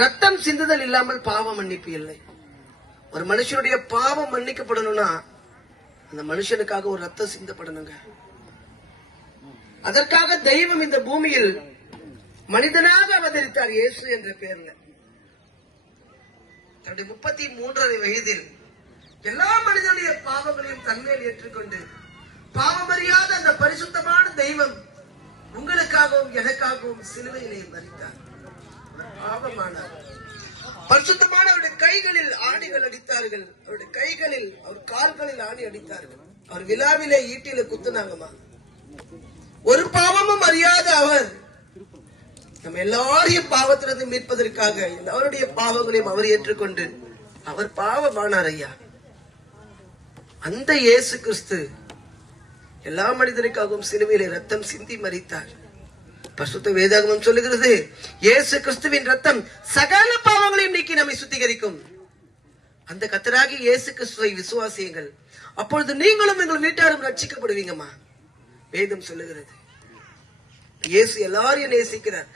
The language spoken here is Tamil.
ரத்தம் சிந்துதல் இல்லாமல் பாவ மன்னிப்பு இல்லை. ஒரு மனுஷனுடைய பாவம் மன்னிக்கப்படணும்னா அந்த மனுஷனுக்காக ஒரு ரத்தம் சிந்தப்படணுங்க. அதற்காக தெய்வம் இந்த பூமியில் மனிதனாக அவதரித்தார். இயேசு என்ற பெயர்ல தன்னுடைய 33 வயதில் எல்லா மனிதனுடைய பாவங்களையும் தன்மேல் ஏற்றுக்கொண்டு பாவமறியாத அந்த பரிசுத்தமான தெய்வம் உங்களுக்காகவும் எனக்காகவும் சிலுவையிலே மரித்தார். பாவமானார். பரிசுத்தமான அவருடைய கைகளில் ஆணிகள் அடித்தார்கள். அவருடைய கைகளில் அவர் கால்களில் ஆணி அடித்தார்கள். அவர் விழாவிலே ஈட்டில குத்துனாங்கம்மா. ஒரு பாவமும் அறியாத அவர் நம்ம எல்லாரையும் பாவத்திலிருந்து மீட்பதற்காக எல்லாருடைய பாவங்களையும் அவர் ஏற்றுக்கொண்டு அவர் பாவமானார் ஐயா. அந்த இயேசு கிறிஸ்து எல்லா மனிதனுக்காகவும் சிலுவையிலே ரத்தம் சிந்தி மரித்தார். பரிசுத்த வேதாகமம் சொல்லுகிறது, இயேசு கிறிஸ்துவின் ரத்தம் சகல பாவங்களையும் நீக்கி நம்மை சுத்திகரிக்கும். அந்த கர்த்தராகிய இயேசு கிறிஸ்துவை விசுவாசியுங்கள், அப்பொழுது நீங்களும் எங்கள் வீட்டாரும் ரட்சிக்கப்படுவீங்கம்மா. வேதம் சொல்லுகிறது. இயேசு எல்லாரையும் நேசிக்கிறார்.